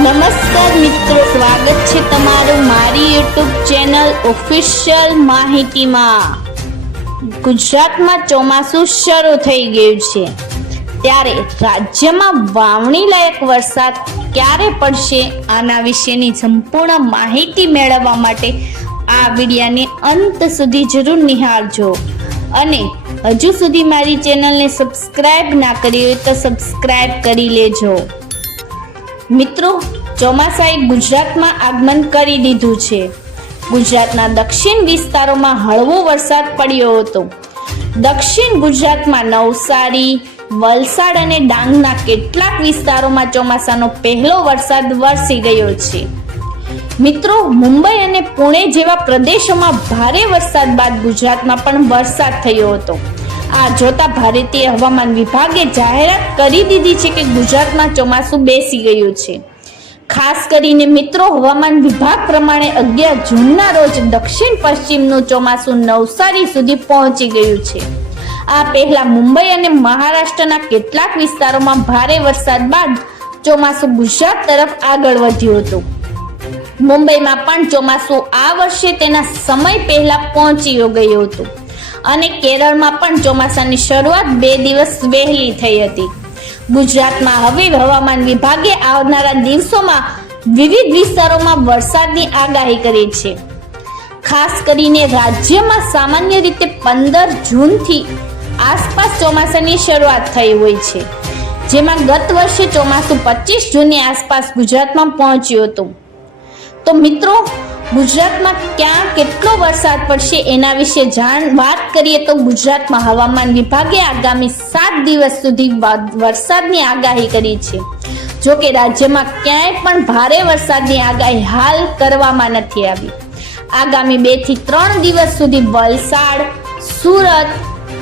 નમસ્કાર મિત્રો, સ્વાગત છે તમારું મારી યુટ્યુબ ચેનલ ઓફિશિયલ માહિતીમાં। ગુજરાતમાં ચોમાસું શરૂ થઈ ગયું છે, ત્યારે રાજ્યમાં વાવણી લાયક વરસાદ ક્યારે પડશે આના વિશેની સંપૂર્ણ માહિતી મેળવવા માટે આ વિડિયોને અંત સુધી જરૂર નિહાળજો અને હજુ સુધી મારી ચેનલને સબસ્ક્રાઇબ ના કરી હોય તો સબસ્ક્રાઇબ કરી લેજો। મિત્રો, ચોમાસાએ ગુજરાતમાં આગમન કરી દીધું છે। ગુજરાતના દક્ષિણ વિસ્તારોમાં હળવો વરસાદ પડ્યો હતો। દક્ષિણ ગુજરાતમાં નવસારી, વલસાડ અને ડાંગના કેટલાક વિસ્તારોમાં ચોમાસાનો પહેલો વરસાદ વરસી ગયો છે। મિત્રો, મુંબઈ અને પુણે જેવા પ્રદેશોમાં ભારે વરસાદ બાદ ગુજરાતમાં પણ વરસાદ થયો હતો। આ જોતા ભારતીય હવામાન વિભાગે જાહેરાત કરી દીધી છે કે ગુજરાતમાં ચોમાસું બેસી ગયું છે। ખાસ કરીને મિત્રો, હવામાન વિભાગ પ્રમાણે 11 જૂનના રોજ દક્ષિણ પશ્ચિમનું ચોમાસું નવસારી સુધી પહોંચી ગયું છે। આ પહેલા મુંબઈ અને મહારાષ્ટ્રના કેટલાક વિસ્તારોમાં ભારે વરસાદ બાદ ચોમાસું ગુજરાત તરફ આગળ વધ્યું હતું। મુંબઈમાં પણ ચોમાસું આ વર્ષે તેના સમય પહેલા પહોંચી ગયું હતું અને કેરળમાં પણ ચોમાસાની શરૂઆત 2 દિવસ વહેલી થઈ હતી। ગુજરાતમાં હવે હવામાન વિભાગે આવનારા દિવસોમાં વિવિધ વિસ્તારોમાં વરસાદની આગાહી કરી છે। ખાસ કરીને રાજ્યમાં સામાન્ય રીતે 15 જૂનથી આસપાસ ચોમાસાની શરૂઆત થઈ હોય છે, જેમાં ગત વર્ષે ચોમાસું 25 જૂનની આસપાસ ગુજરાતમાં પહોંચ્યું હતું। તો મિત્રો, ગુજરાતમાં ક્યાં કેટલો વરસાદ પડશે એના વિશે વાત કરીએ તો ગુજરાતમાં હવામાન વિભાગે આગામી 7 દિવસ સુધી વરસાદની આગાહી કરી છે। જો કે રાજ્યમાં ક્યાંય પણ ભારે વરસાદની આગાહી હાલ કરવામાં નથી આવી। આગામી 2 થી 3 દિવસ સુધી વલસાડ, સુરત,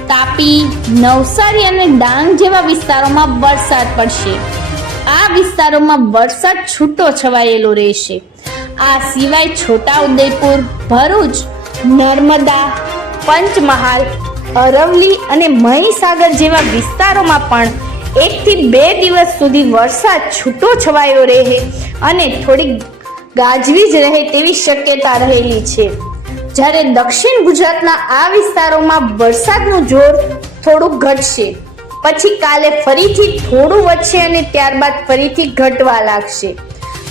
તાપી, નવસારી અને ડાંગ જેવા વિસ્તારોમાં વરસાદ પડશે। આ વિસ્તારોમાં વરસાદ છૂટો છવાયેલો રહેશે। આ સિવાય છોટાઉદેપુર, ભરૂચ, નર્મદા, પંચમહાલ, અરવલ્લી અને મહીસાગર જેવા વિસ્તારોમાં પણ 1 થી 2 દિવસ સુધી વરસાદ છૂટો છવાયો રહે અને થોડી ગાજવીજ રહે તેવી શક્યતા રહેલી છે। જ્યારે દક્ષિણ ગુજરાતના આ વિસ્તારોમાં વરસાદનું જોર થોડું ઘટશે, પછી કાલે ફરીથી થોડું વધશે અને ત્યારબાદ ફરીથી ઘટવા લાગશે।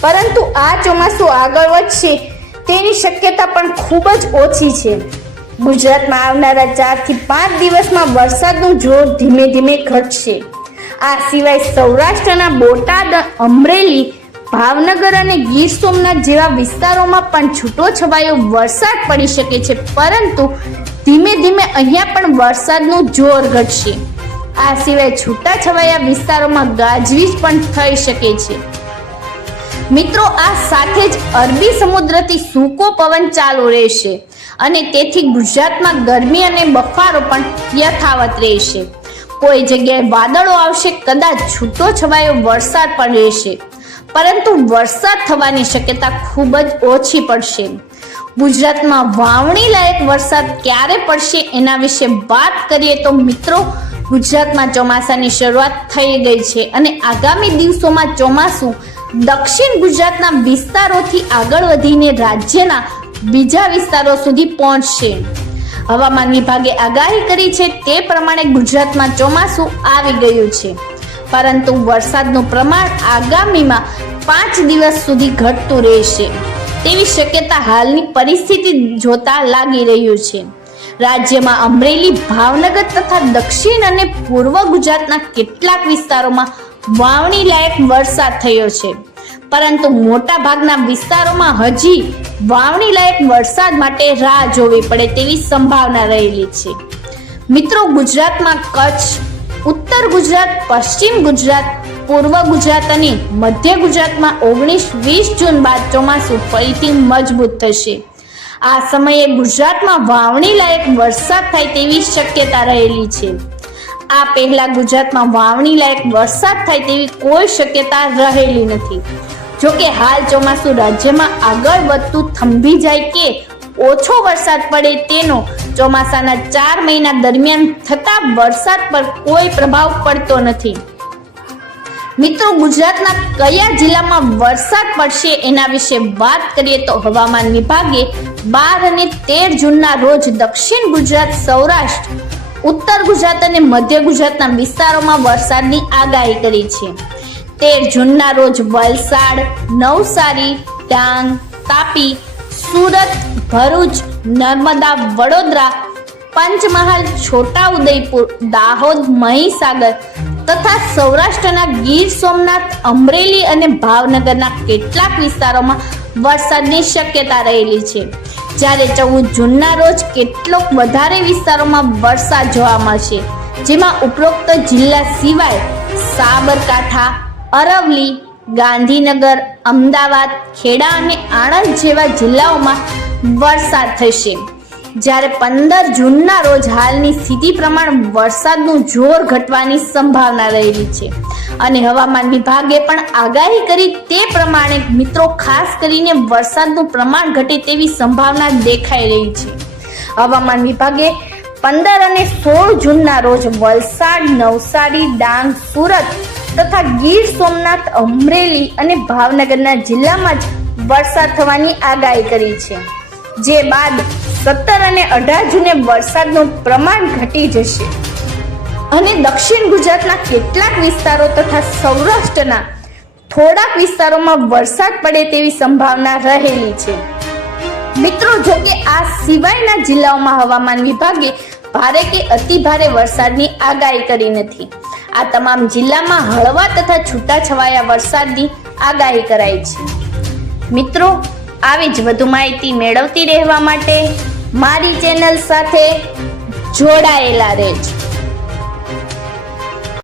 પરંતુ આ ચોમાસું આગળ વધશે તેની શક્યતા પણ ખૂબ જ ઓછી છે। ગુજરાતમાં આવનારા 4 થી 5 દિવસમાં વરસાદનું જોર ધીમે ધીમે ઘટશે। આ સિવાય સૌરાષ્ટ્રના બોટાદ, અમરેલી, ભાવનગર અને ગીર સોમનાથ જેવા વિસ્તારોમાં પણ છૂટો છવાયો વરસાદ પડી શકે છે, પરંતુ ધીમે ધીમે અહીંયા પણ વરસાદનું જોર ઘટશે। આ સિવાય છૂટાછવાયા વિસ્તારોમાં ગાજવીજ પણ થઈ શકે છે। મિત્રો, આ સાથે જ અરબી સમુદ્રથી સૂકો પવન ચાલુ રહેશે અને તેથી ગુજરાતમાં ગરમી અને બફારો પણ યથાવત રહેશે। કોઈ જગ્યાએ વાદળો આવશે, કદાચ છૂટો છવાયો વરસાદ પણ રહેશે, પરંતુ વરસાદ થવાની શક્યતા ખૂબ જ ઓછી પડશે। ગુજરાતમાં વાવણી લાયક વરસાદ ક્યારે પડશે એના વિશે વાત કરીએ તો મિત્રો, ગુજરાતમાં ચોમાસાની શરૂઆત થઈ ગઈ છે અને આગામી દિવસોમાં ચોમાસું દક્ષિણ ગુજરાતના વિસ્તારોથી આગળ વધીને રાજ્યના બીજા વિસ્તારો સુધી પહોંચશે। હવામાન વિભાગે આગાહી કરી છે તે પ્રમાણે ગુજરાતમાં ચોમાસું આવી ગયું છે, પરંતુ વરસાદનું પ્રમાણ આગામીમાં 5 દિવસ સુધી ઘટતું રહેશે તેવી શક્યતા હાલની પરિસ્થિતિ જોતા લાગી રહ્યું છે। રાજ્યમાં અમરેલી, ભાવનગર તથા દક્ષિણ અને પૂર્વ ગુજરાતના કેટલાક વિસ્તારોમાં વાવણી લાયક વરસાદ થયો છે, પરંતુ મોટા ભાગના વિસ્તારોમાં હજી વાવણી લાયક વરસાદ માટે રાહ જોવી પડે તેવી સંભાવના રહેલી છે। મિત્રો, ગુજરાતમાં કચ્છ, ઉત્તર ગુજરાત, પશ્ચિમ ગુજરાત, પૂર્વ ગુજરાત અને મધ્ય ગુજરાતમાં 19-20 જૂન બાદ ચોમાસું ફરીથી મજબૂત થશે। આ સમયે ગુજરાતમાં વાવણી લાયક વરસાદ થાય તેવી શક્યતા રહેલી છે। આ પહેલા ગુજરાતમાં વાવણી લાયક વરસાદ થાય તેવી કોઈ શક્યતા રહેલી નથી। જો કે હાલ ચોમાસું રાજ્યમાં આગળ વધતું થંભી જાય કે ઓછો વરસાદ પડે તેનો ચોમાસાના 4 મહિના દરમિયાન થતા વરસાદ પર કોઈ પ્રભાવ પડતો નથી। મિત્રો, ગુજરાતના કયા જિલ્લામાં વરસાદ પડશે એના વિશે વાત કરીએ તો હવામાન વિભાગે 12 અને 13 જૂનના રોજ દક્ષિણ ગુજરાત, સૌરાષ્ટ્ર, ઉત્તર ગુજરાત અને મધ્ય ગુજરાતના વિસ્તારોમાં વરસાદની આગાહી કરી છે. 13 જૂનના રોજ વલસાડ, નવસારી, ડાંગ, તાપી, સુરત, ભરૂચ, નર્મદા, વડોદરા, પંચમહાલ, છોટાઉદેપુર, દાહોદ, મહીસાગર તથા સૌરાષ્ટ્રના ગીર સોમનાથ, અમરેલી અને ભાવનગરના કેટલાક વિસ્તારોમાં વરસાદની શક્યતા રહેલી છે. જ્યારે 14 જૂનના રોજ કેટલોક વધારે વિસ્તારોમાં વરસાદ જોવા મળશે, જેમાં ઉપરોક્ત જિલ્લા સિવાય સાબરકાંઠા, અરવલ્લી, ગાંધીનગર, અમદાવાદ, ખેડા અને આણંદ જેવા જિલ્લાઓમાં વરસાદ થશે. જ્યારે 15 જૂનના રોજ હાલની સ્થિતિ પ્રમાણે વરસાદનું જોર ઘટવાની સંભાવના રહેલી છે અને હવામાન વિભાગે પણ આગાહી કરી તે પ્રમાણે મિત્રો ખાસ કરીને વરસાદનું પ્રમાણ ઘટે તેવી સંભાવના દેખાઈ રહી છે. હવામાન વિભાગે 15 અને 16 જૂનના રોજ વલસાડ, નવસારી, ડાંગ, સુરત તથા ગીર સોમનાથ, અમરેલી અને ભાવનગરના જિલ્લામાં જ વરસાદ થવાની આગાહી કરી છે. જે બાદ 17 અને 18 જૂને વરસાદનું પ્રમાણ ઘટી જશે અને દક્ષિણ ગુજરાતના કેટલાક વિસ્તારો તથા સૌરાષ્ટ્રના થોડાક વિસ્તારોમાં વરસાદ પડે તેવી સંભાવના રહેલી છે. મિત્રો, જો કે આ સિવાયના જિલ્લાઓમાં હવામાન વિભાગે ભારે કે અતિ ભારે વરસાદની આગાહી કરી નથી. આ તમામ જિલ્લામાં હળવા તથા છૂટાછવાયા વરસાદની આગાહી કરાઈ છે. મિત્રો, આવી જ વધુ માહિતી મેળવતી રહેવા માટે મારી ચેનલ સાથે જોડાયેલા રહેજો.